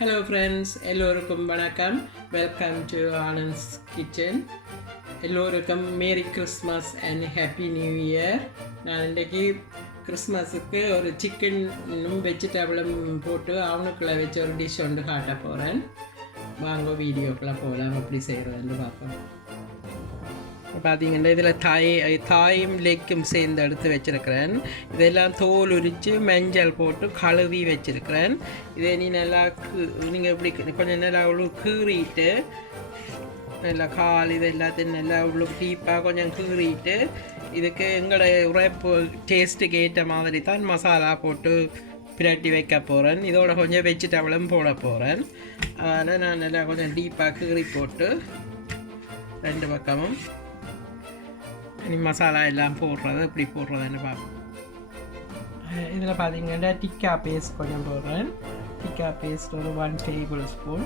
Hello friends, எல்லோருக்கும் வணக்கம். Welcome to Anand's Kitchen. எல்லோருக்கும் Merry Christmas and Happy New Year. நான் இன்றைக்கி கிறிஸ்மஸுக்கு ஒரு சிக்கனும் வெஜிடபிளும் போட்டு அவனுக்குள்ளே வச்சு ஒரு டிஷ் ஒன்று காட்ட போகிறேன். வாங்க வீடியோக்குள்ளே போகலாம், எப்படி செய்கிறதுன்னு பார்ப்போம். பார்த்தீங்கன்னா இதில் தாயும் லெக்கும் சேர்ந்து எடுத்து வச்சுருக்கிறேன். இதெல்லாம் தோல் உரித்து மஞ்சள் போட்டு கழுவி வச்சுருக்கிறேன். இதை நீங்கள் இப்படி கொஞ்சம் நல்லா அவ்வளோ கீறிட்டு நல்லா கால் இது எல்லாத்தையும் நல்லா அவ்வளோ டீப்பாக கொஞ்சம் கீறிட்டு இதுக்கு எங்களோட உரைப்பு டேஸ்ட்டுக்கு ஏற்ற மாதிரி தான் மசாலா போட்டு பிரட்டி வைக்க போகிறேன். இதோட கொஞ்சம் வெஜிடபிளும் போட போகிறேன். அதனால் நான் நல்லா கொஞ்சம் டீப்பாக கீறி போட்டு ரெண்டு பக்கமும் மசாலா எல்லாம் போடுறது எப்படி போடுறதுன்னு பார்ப்போம். இதில் பார்த்தீங்கன்னா டிக்கா பேஸ்ட் கொஞ்சம் போடுறேன். டிக்கா பேஸ்ட் ஒரு 1 டேபிள் ஸ்பூன்.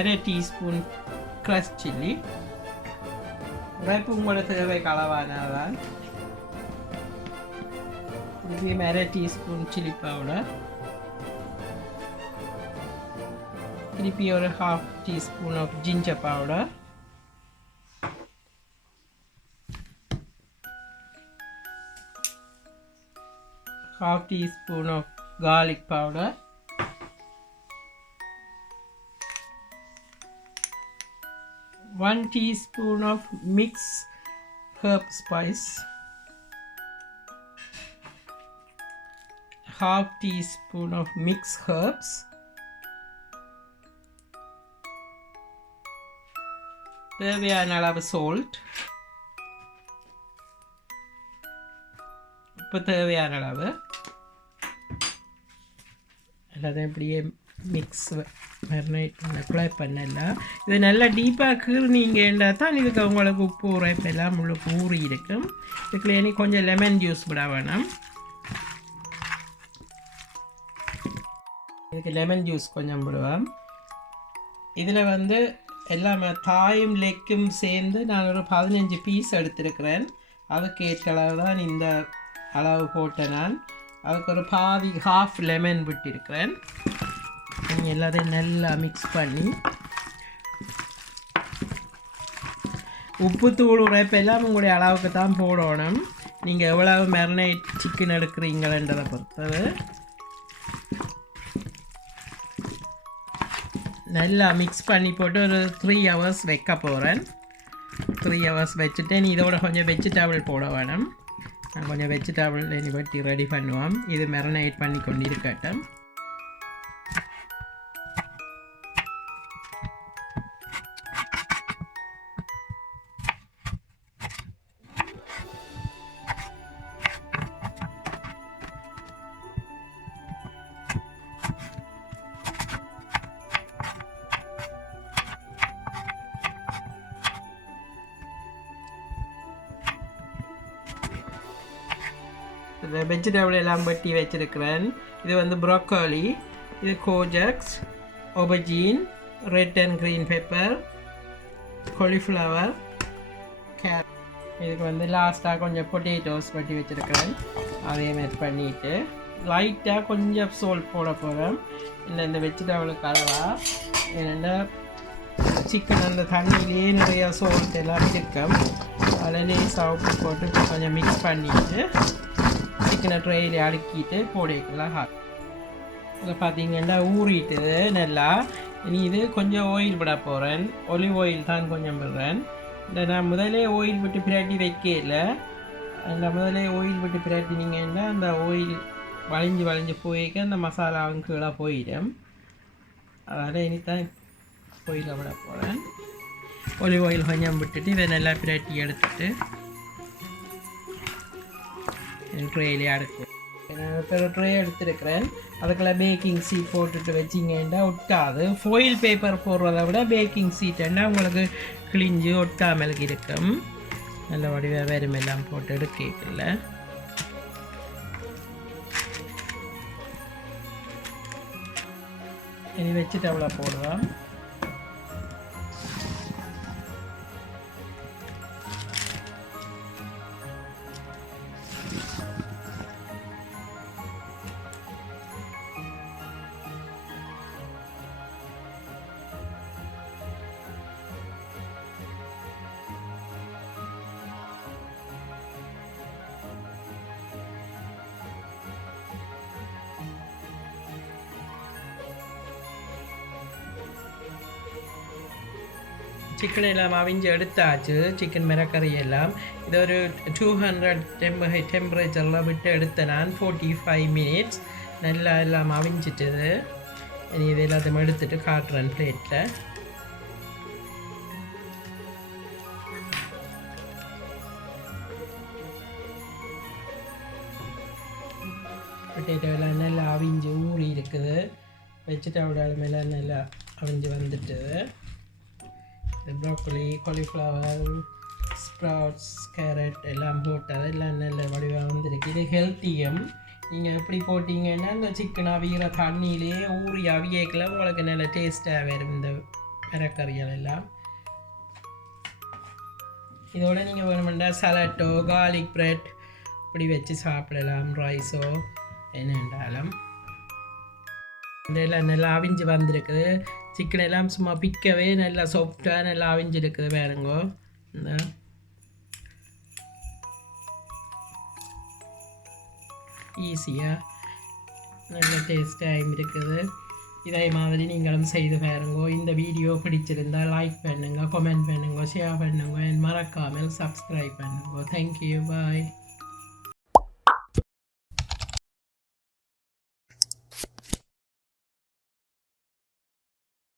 அரை டீஸ்பூன் க்ரஷ் சில்லி. உரைப்பு உங்களோட தேவை அளவானதான். இதுலேயும் அரை டீஸ்பூன் சில்லி பவுடர். திருப்பி ஒரு 1/2 teaspoon of ginger powder, half teaspoon of garlic powder, 1 teaspoon of mixed herb spice, 1/2 teaspoon of mixed herbs, தேவையான அளவு சால்ட், இப்போ தேவையான அளவு எல்லாத்தையும் இப்படியே மிக்ஸ் மேரினேட் பண்ண அப்ளை பண்ணலாம். இது நல்லா டீப்பாக கீறினீங்கன்னா தான் இதுக்கு உங்களுக்கு உப்பு உரைப்பெல்லாம் முழுக்க ஊறி இருக்கும். இதுக்குள்ள இனி கொஞ்சம் லெமன் ஜூஸ் விட வேணும். இதுக்கு லெமன் ஜூஸ் கொஞ்சம் விடுவோம். இதில் எல்லாமே தாயும் லெக்கும் சேர்ந்து நான் ஒரு 15 பீஸ் எடுத்திருக்கிறேன். அதுக்கு ஏற்ற அளவு தான் இந்த அளவு போட்டேன். நான் அதுக்கு ஒரு பாதி 1/2 லெமன் விட்டிருக்கிறேன். நீங்கள் எல்லாத்தையும் நல்லா மிக்ஸ் பண்ணி உப்பு தூள் உரைப்பெல்லாம் உங்களுடைய அளவுக்கு தான் போடணும். நீங்கள் எவ்வளவு மேரினேட் சிக்கன் எடுக்கிறீங்களன்றதை பொறுத்தது. நல்லா மிக்ஸ் பண்ணி போட்டு ஒரு 3 hours வைக்க போகிறேன். 3 hours வச்சுட்டு இதோட கொஞ்சம் வெஜிடபிள் போட வேணும். நான் கொஞ்சம் வெஜிடபிள் இனி வெட்டி ரெடி பண்ணுவோம். இது மேரினேட் பண்ணி கொண்டு இருக்கட்டும். வெஜிடபிள் எல்லாம் வெட்டி வச்சிருக்கிறேன். இது ப்ரோக்கோலி, இது courgettes, aubergine, red and green pepper, cauliflower, carrot. இதுக்கு லாஸ்ட்டாக கொஞ்சம் பொட்டேட்டோஸ் வெட்டி வச்சுருக்கிறேன். அதையும் ஆட் பண்ணிவிட்டு லைட்டாக கொஞ்சம் சால்ட் போட போகிறேன். இந்த வெஜிடபிளுக்கு அளவாக. ஏன்னா சிக்கன் அந்த தண்ணியிலேயே நிறையா சால்ட் எல்லாம் இருக்கும். அதில் சாப்பிட்டு போட்டு கொஞ்சம் மிக்ஸ் பண்ணிவிட்டு சிக்கனை ட்ரையில் அடுக்கிட்டு போடைக்கலாம். இதில் பார்த்தீங்கன்னா ஊறிட்டுது நல்லா. இனி இது கொஞ்சம் ஆயில் விட போகிறேன். ஒலிவ் ஆயில் தான் கொஞ்சம் விடுறேன். இந்த நான் முதலே ஆயில் விட்டு பிரட்டி வைக்கல. அந்த முதலே ஆயில் விட்டு பிரட்டினீங்கன்னா அந்த ஆயில் வளைஞ்சு போயிக்க அந்த மசாலாவும் கீழே போயிடும். அதனால் இனித்தான் ஆயிலை விட போகிறேன். ஒலிவ் ஆயில் கொஞ்சம் விட்டுட்டு இதை நல்லா பிரட்டி எடுத்துட்டு ட்ரேயிலே அடுக்கும். நான் ஒரு ட்ரே எடுத்துருக்கிறேன். அதுக்குள்ள பேக்கிங் சீட் போட்டுட்டு வச்சிங்கன்னா ஒட்டாது. ஃபாயில் பேப்பர் போடுறத விட பேக்கிங் சீட்டுன்னா உங்களுக்கு கிழிஞ்சு ஒட்டாமல் இருக்கும். நல்ல வடிவாக வெறுமெல்லாம் போட்டு எடுக்கல. இனி வச்சுட்டு அவ்வளோ போடுவோம். சிக்கன் எல்லாம் அவிஞ்சு எடுத்தாச்சு. சிக்கன் மிரக்கறி எல்லாம் இது ஒரு 200 டெம்பரேச்சரில் விட்டு எடுத்தேன் நான் 45 மினிட்ஸ். நல்லா எல்லாம் அவிஞ்சிட்டுது. இனி இது எல்லாத்தையும் எடுத்துட்டு காட்டுறேன் பிளேட்டில். பொட்டேட்டோ எல்லாம் நல்லா அவிஞ்சு ஊறி இருக்குது. வெஜிடபிள் எல்லாம் நல்லா அவிஞ்சு வந்துட்டுது. ப்ரோக்கலி, காலிஃப்ளவர், ஸ்ப்ரவுட்ஸ், கேரட் எல்லாம் போட்டது எல்லாம் நல்ல வடிவாக வந்துருக்கு. இது ஹெல்த்தியும். நீங்கள் எப்படி போட்டிங்கன்னா இந்த சிக்கன் அவிகிற தண்ணியிலே ஊறி அவியக்கில் உங்களுக்கு நல்ல டேஸ்ட்டாக வரும் இந்த மிரக்கறிகள் எல்லாம். இதோட நீங்கள் வேணுமெண்டா சலாட்டோ கார்லிக் ப்ரெட் இப்படி வச்சு சாப்பிடலாம். ரைஸோ என்னென்றாலும் எல்லாம் நல்லா அவிஞ்சு வந்திருக்குது. சிக்கன் எல்லாம் சும்மா பிக்கவே நல்லா சாஃப்டாக நல்லா அவிஞ்சிருக்குது. வேறுங்கோ இந்த ஈஸியாக நல்ல டேஸ்டாக இருக்குது. இதே மாதிரி நீங்களும் செய்து பாருங்கோ. இந்த வீடியோ பிடிச்சிருந்தால் லைக் பண்ணுங்க, கமெண்ட் பண்ணுங்க, ஷேர் பண்ணுங்க, மறக்காமல் சப்ஸ்கிரைப் பண்ணுங்க. தேங்க்யூ, பாய்.